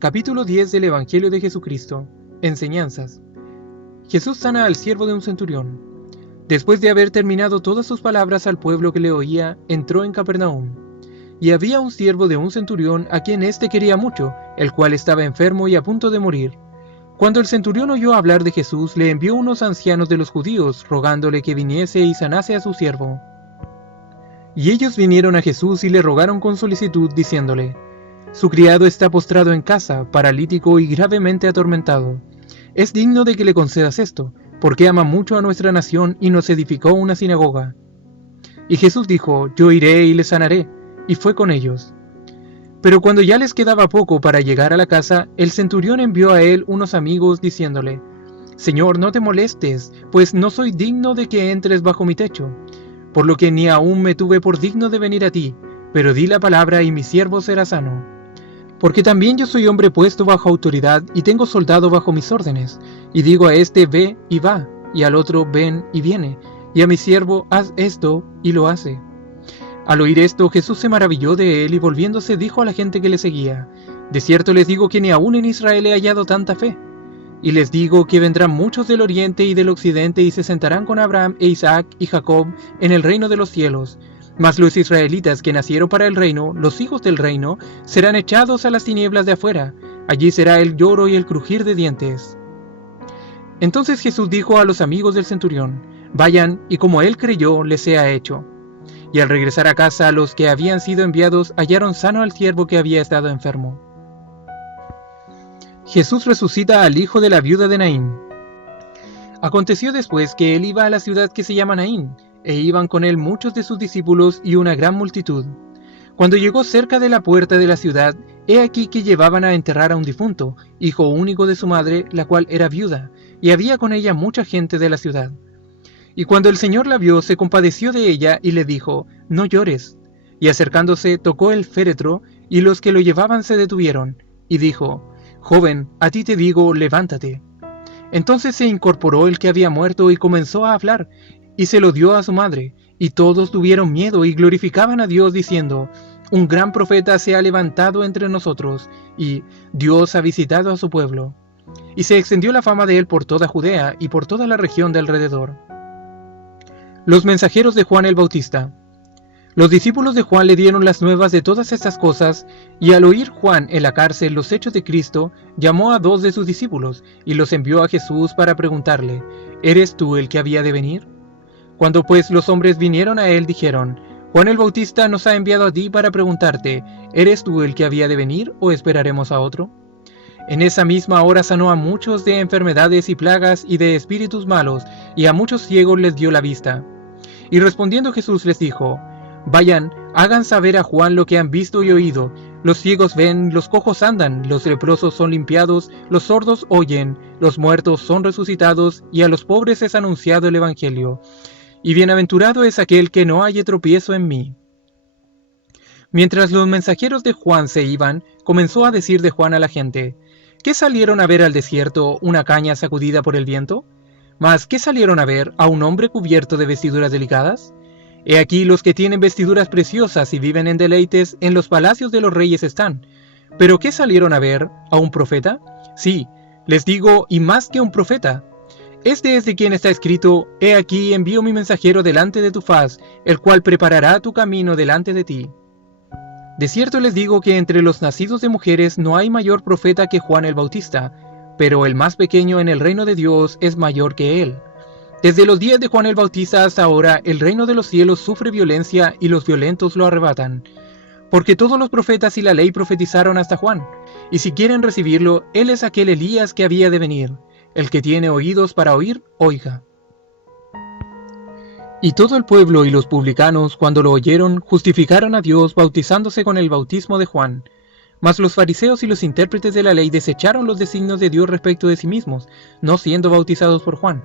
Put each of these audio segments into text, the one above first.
Capítulo 10 del Evangelio de Jesucristo. Enseñanzas. Jesús sana al siervo de un centurión. Después de haber terminado todas sus palabras al pueblo que le oía, entró en Capernaum. Y había un siervo de un centurión a quien éste quería mucho, el cual estaba enfermo y a punto de morir. Cuando el centurión oyó hablar de Jesús, le envió unos ancianos de los judíos, rogándole que viniese y sanase a su siervo. Y ellos vinieron a Jesús y le rogaron con solicitud, diciéndole: Su criado está postrado en casa, paralítico y gravemente atormentado. Es digno de que le concedas esto, porque ama mucho a nuestra nación y nos edificó una sinagoga. Y Jesús dijo: Yo iré y le sanaré, y fue con ellos. Pero cuando ya les quedaba poco para llegar a la casa, el centurión envió a él unos amigos, diciéndole: Señor, no te molestes, pues no soy digno de que entres bajo mi techo, por lo que ni aún me tuve por digno de venir a ti, pero di la palabra y mi siervo será sano. Porque también yo soy hombre puesto bajo autoridad y tengo soldado bajo mis órdenes, y digo a este: ve y va, y al otro: ven y viene, y a mi siervo: haz esto, y lo hace. Al oír esto, Jesús se maravilló de él y volviéndose dijo a la gente que le seguía: De cierto les digo que ni aún en Israel he hallado tanta fe. Y les digo que vendrán muchos del oriente y del occidente y se sentarán con Abraham e Isaac y Jacob en el reino de los cielos. Mas los israelitas que nacieron para el reino, los hijos del reino, serán echados a las tinieblas de afuera. Allí será el lloro y el crujir de dientes. Entonces Jesús dijo a los amigos del centurión: Vayan, y como él creyó, les sea hecho. Y al regresar a casa, los que habían sido enviados hallaron sano al siervo que había estado enfermo. Jesús resucita al hijo de la viuda de Naín. Aconteció después que él iba a la ciudad que se llama Naín, e iban con él muchos de sus discípulos y una gran multitud. Cuando llegó cerca de la puerta de la ciudad, he aquí que llevaban a enterrar a un difunto, hijo único de su madre, la cual era viuda, y había con ella mucha gente de la ciudad. Y cuando el Señor la vio, se compadeció de ella y le dijo: No llores. Y acercándose, tocó el féretro, y los que lo llevaban se detuvieron, y dijo: Joven, a ti te digo, levántate. Entonces se incorporó el que había muerto y comenzó a hablar, y se lo dio a su madre, y todos tuvieron miedo y glorificaban a Dios diciendo: Un gran profeta se ha levantado entre nosotros, y Dios ha visitado a su pueblo. Y se extendió la fama de él por toda Judea y por toda la región de alrededor. Los mensajeros de Juan el Bautista. Los discípulos de Juan le dieron las nuevas de todas estas cosas, y al oír Juan en la cárcel los hechos de Cristo, llamó a 2 de sus discípulos, y los envió a Jesús para preguntarle: ¿Eres tú el que había de venir? Cuando pues los hombres vinieron a él, dijeron: Juan el Bautista nos ha enviado a ti para preguntarte: ¿Eres tú el que había de venir, o esperaremos a otro? En esa misma hora sanó a muchos de enfermedades y plagas y de espíritus malos, y a muchos ciegos les dio la vista. Y respondiendo Jesús les dijo: Vayan, hagan saber a Juan lo que han visto y oído. Los ciegos ven, los cojos andan, los leprosos son limpiados, los sordos oyen, los muertos son resucitados, y a los pobres es anunciado el Evangelio. Y bienaventurado es aquel que no halle tropiezo en mí. Mientras los mensajeros de Juan se iban, comenzó a decir de Juan a la gente: ¿Qué salieron a ver al desierto? ¿Una caña sacudida por el viento? ¿Mas qué salieron a ver? ¿A un hombre cubierto de vestiduras delicadas? He aquí los que tienen vestiduras preciosas y viven en deleites, en los palacios de los reyes están. ¿Pero qué salieron a ver? ¿A un profeta? Sí, les digo, y más que un profeta. Este es de quien está escrito: He aquí envío mi mensajero delante de tu faz, el cual preparará tu camino delante de ti. De cierto les digo que entre los nacidos de mujeres no hay mayor profeta que Juan el Bautista, pero el más pequeño en el reino de Dios es mayor que él. Desde los días de Juan el Bautista hasta ahora, el reino de los cielos sufre violencia y los violentos lo arrebatan. Porque todos los profetas y la ley profetizaron hasta Juan, y si quieren recibirlo, él es aquel Elías que había de venir. El que tiene oídos para oír, oiga. Y todo el pueblo y los publicanos, cuando lo oyeron, justificaron a Dios bautizándose con el bautismo de Juan. Mas los fariseos y los intérpretes de la ley desecharon los designios de Dios respecto de sí mismos, no siendo bautizados por Juan.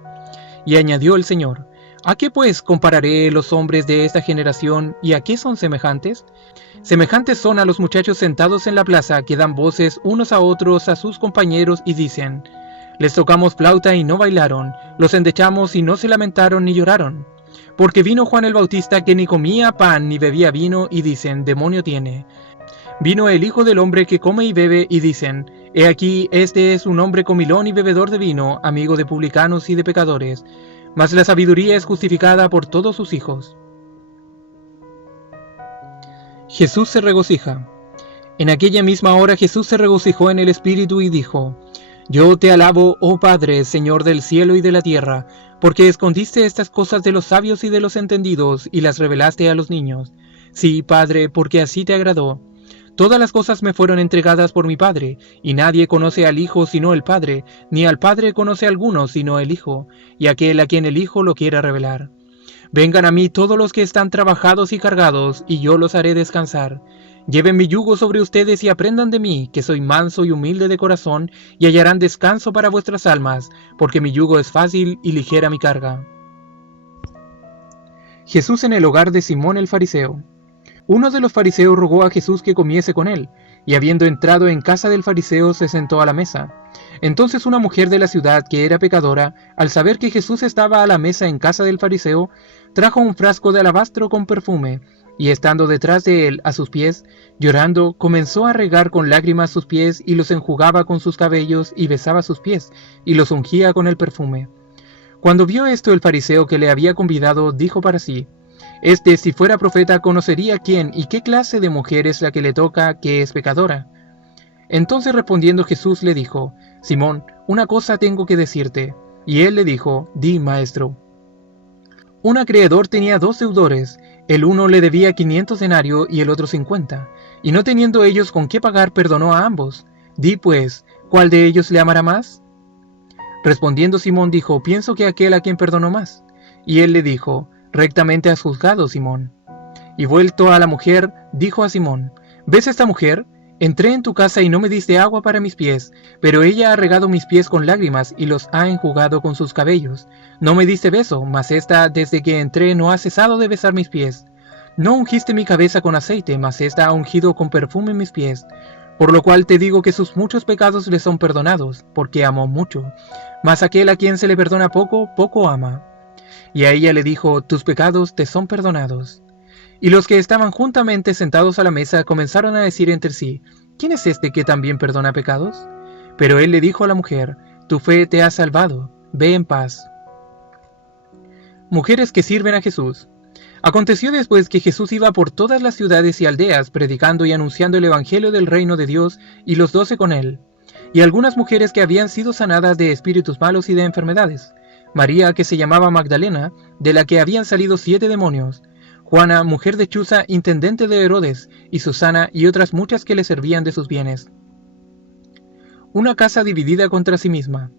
Y añadió el Señor: ¿A qué pues compararé los hombres de esta generación, y a qué son semejantes? Semejantes son a los muchachos sentados en la plaza, que dan voces unos a otros a sus compañeros y dicen: Les tocamos flauta y no bailaron, los endechamos y no se lamentaron ni lloraron. Porque vino Juan el Bautista, que ni comía pan ni bebía vino, y dicen: Demonio tiene. Vino el Hijo del Hombre, que come y bebe, y dicen: He aquí, este es un hombre comilón y bebedor de vino, amigo de publicanos y de pecadores, mas la sabiduría es justificada por todos sus hijos. Jesús se regocija. En aquella misma hora Jesús se regocijó en el Espíritu y dijo: Yo te alabo, oh Padre, Señor del cielo y de la tierra, porque escondiste estas cosas de los sabios y de los entendidos, y las revelaste a los niños. Sí, Padre, porque así te agradó. Todas las cosas me fueron entregadas por mi Padre, y nadie conoce al Hijo sino el Padre, ni al Padre conoce a alguno sino el Hijo, y aquel a quien el Hijo lo quiera revelar. Vengan a mí todos los que están trabajados y cargados, y yo los haré descansar. Lleven mi yugo sobre ustedes y aprendan de mí, que soy manso y humilde de corazón, y hallarán descanso para vuestras almas, porque mi yugo es fácil y ligera mi carga. Jesús en el hogar de Simón el fariseo. Uno de los fariseos rogó a Jesús que comiese con él, y habiendo entrado en casa del fariseo se sentó a la mesa. Entonces una mujer de la ciudad, que era pecadora, al saber que Jesús estaba a la mesa en casa del fariseo, trajo un frasco de alabastro con perfume, y estando detrás de él a sus pies, llorando, comenzó a regar con lágrimas sus pies, y los enjugaba con sus cabellos, y besaba sus pies, y los ungía con el perfume. Cuando vio esto el fariseo que le había convidado, dijo para sí: Este, si fuera profeta, conocería quién y qué clase de mujer es la que le toca, que es pecadora. Entonces respondiendo Jesús le dijo: Simón, una cosa tengo que decirte. Y él le dijo: Di, maestro. Un acreedor tenía 2 deudores. El uno le debía 500 denarios y el otro 50. Y no teniendo ellos con qué pagar, perdonó a ambos. Di pues, ¿cuál de ellos le amará más? Respondiendo Simón dijo: Pienso que aquel a quien perdonó más. Y él le dijo: Rectamente has juzgado, Simón. Y vuelto a la mujer, dijo a Simón: ¿Ves esta mujer? Entré en tu casa y no me diste agua para mis pies, pero ella ha regado mis pies con lágrimas y los ha enjugado con sus cabellos. No me diste beso, mas esta desde que entré no ha cesado de besar mis pies. No ungiste mi cabeza con aceite, mas esta ha ungido con perfume mis pies. Por lo cual te digo que sus muchos pecados le son perdonados, porque amó mucho. Mas aquel a quien se le perdona poco, poco ama. Y a ella le dijo: Tus pecados te son perdonados. Y los que estaban juntamente sentados a la mesa comenzaron a decir entre sí: ¿Quién es este que también perdona pecados? Pero él le dijo a la mujer: Tu fe te ha salvado, ve en paz. Mujeres que sirven a Jesús. Aconteció después que Jesús iba por todas las ciudades y aldeas, predicando y anunciando el evangelio del reino de Dios, y los 12 con él. Y algunas mujeres que habían sido sanadas de espíritus malos y de enfermedades. María, que se llamaba Magdalena, de la que habían salido 7 demonios. Juana, mujer de Chuza, intendente de Herodes, y Susana, y otras muchas que le servían de sus bienes. Una casa dividida contra sí misma.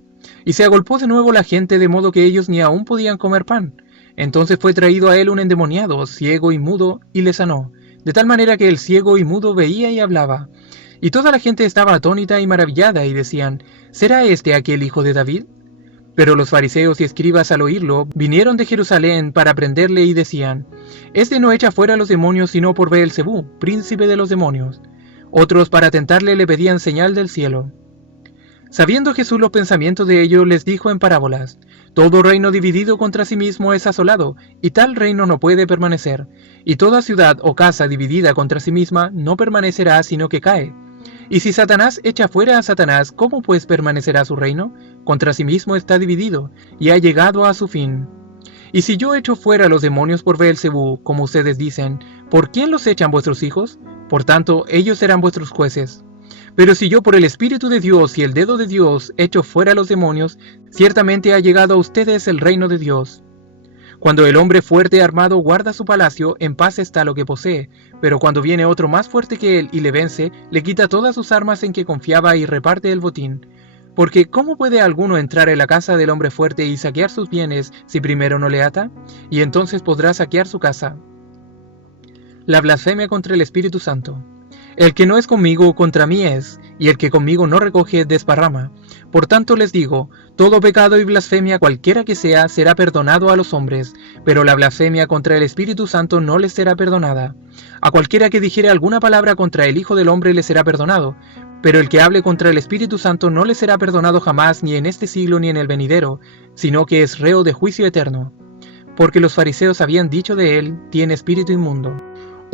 Y se agolpó de nuevo la gente, de modo que ellos ni aún podían comer pan. Entonces fue traído a él un endemoniado, ciego y mudo, y le sanó, de tal manera que el ciego y mudo veía y hablaba. Y toda la gente estaba atónita y maravillada, y decían: ¿Será este aquel hijo de David? Pero los fariseos y escribas, al oírlo, vinieron de Jerusalén para prenderle, y decían: Este no echa fuera a los demonios sino por Beelzebú, príncipe de los demonios. Otros, para tentarle, le pedían señal del cielo. Sabiendo Jesús los pensamientos de ellos, les dijo en parábolas: Todo reino dividido contra sí mismo es asolado, y tal reino no puede permanecer. Y toda ciudad o casa dividida contra sí misma no permanecerá, sino que cae. Y si Satanás echa fuera a Satanás, ¿cómo pues permanecerá su reino? Contra sí mismo está dividido, y ha llegado a su fin. Y si yo echo fuera a los demonios por Beelzebú, como ustedes dicen, ¿por quién los echan vuestros hijos? Por tanto, ellos serán vuestros jueces. Pero si yo por el Espíritu de Dios y el dedo de Dios echo fuera a los demonios, ciertamente ha llegado a ustedes el reino de Dios. Cuando el hombre fuerte armado guarda su palacio, en paz está lo que posee, pero cuando viene otro más fuerte que él y le vence, le quita todas sus armas en que confiaba y reparte el botín. Porque ¿cómo puede alguno entrar en la casa del hombre fuerte y saquear sus bienes si primero no le ata? Y entonces podrá saquear su casa. La blasfemia contra el Espíritu Santo. El que no es conmigo, contra mí es, y el que conmigo no recoge, desparrama. Por tanto les digo, todo pecado y blasfemia cualquiera que sea, será perdonado a los hombres, pero la blasfemia contra el Espíritu Santo no les será perdonada. A cualquiera que dijere alguna palabra contra el Hijo del Hombre le será perdonado, pero el que hable contra el Espíritu Santo no le será perdonado jamás, ni en este siglo ni en el venidero, sino que es reo de juicio eterno. Porque los fariseos habían dicho de él: tiene espíritu inmundo.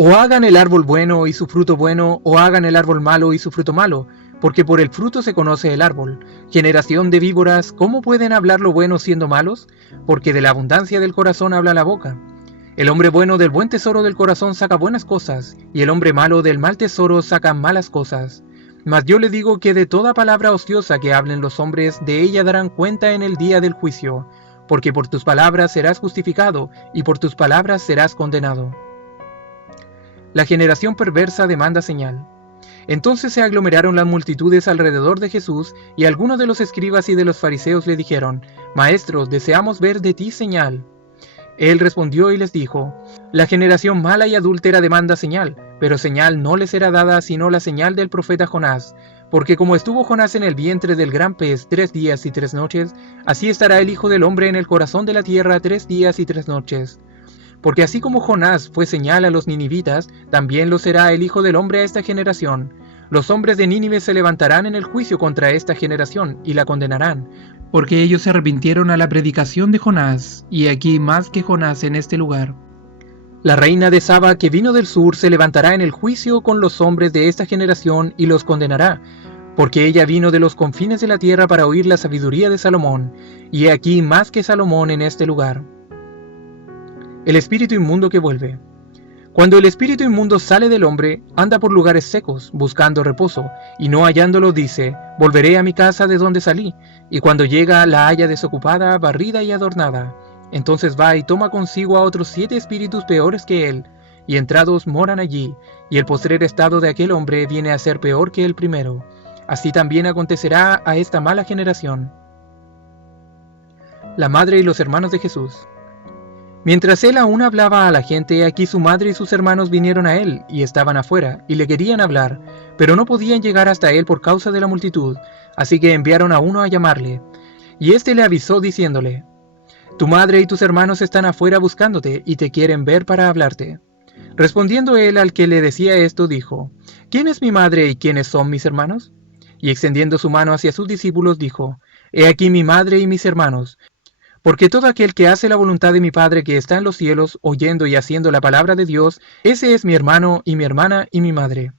O hagan el árbol bueno y su fruto bueno, o hagan el árbol malo y su fruto malo, porque por el fruto se conoce el árbol. Generación de víboras, ¿cómo pueden hablar lo bueno siendo malos? Porque de la abundancia del corazón habla la boca. El hombre bueno del buen tesoro del corazón saca buenas cosas, y el hombre malo del mal tesoro saca malas cosas. Mas yo le digo que de toda palabra ociosa que hablen los hombres, de ella darán cuenta en el día del juicio, porque por tus palabras serás justificado, y por tus palabras serás condenado. La generación perversa demanda señal. Entonces se aglomeraron las multitudes alrededor de Jesús, y algunos de los escribas y de los fariseos le dijeron: Maestro, deseamos ver de ti señal. Él respondió y les dijo: La generación mala y adúltera demanda señal, pero señal no les será dada sino la señal del profeta Jonás. Porque como estuvo Jonás en el vientre del gran pez 3 días y 3 noches, así estará el Hijo del Hombre en el corazón de la tierra 3 días y 3 noches. Porque así como Jonás fue señal a los ninivitas, también lo será el Hijo del Hombre a esta generación. Los hombres de Nínive se levantarán en el juicio contra esta generación y la condenarán, porque ellos se arrepintieron a la predicación de Jonás, y aquí más que Jonás en este lugar. La reina de Saba, que vino del sur, se levantará en el juicio con los hombres de esta generación y los condenará, porque ella vino de los confines de la tierra para oír la sabiduría de Salomón, y he aquí más que Salomón en este lugar. El espíritu inmundo que vuelve. Cuando el espíritu inmundo sale del hombre, anda por lugares secos, buscando reposo, y no hallándolo dice: Volveré a mi casa de donde salí. Y cuando llega, la halla desocupada, barrida y adornada. Entonces va y toma consigo a otros 7 espíritus peores que él, y entrados moran allí, y el postrer estado de aquel hombre viene a ser peor que el primero. Así también acontecerá a esta mala generación. La madre y los hermanos de Jesús. Mientras él aún hablaba a la gente, aquí su madre y sus hermanos vinieron a él, y estaban afuera, y le querían hablar, pero no podían llegar hasta él por causa de la multitud, así que enviaron a uno a llamarle. Y éste le avisó diciéndole: Tu madre y tus hermanos están afuera buscándote, y te quieren ver para hablarte. Respondiendo él al que le decía esto, dijo: ¿Quién es mi madre y quiénes son mis hermanos? Y extendiendo su mano hacia sus discípulos, dijo: He aquí mi madre y mis hermanos. Porque todo aquel que hace la voluntad de mi Padre que está en los cielos, oyendo y haciendo la palabra de Dios, ese es mi hermano y mi hermana y mi madre.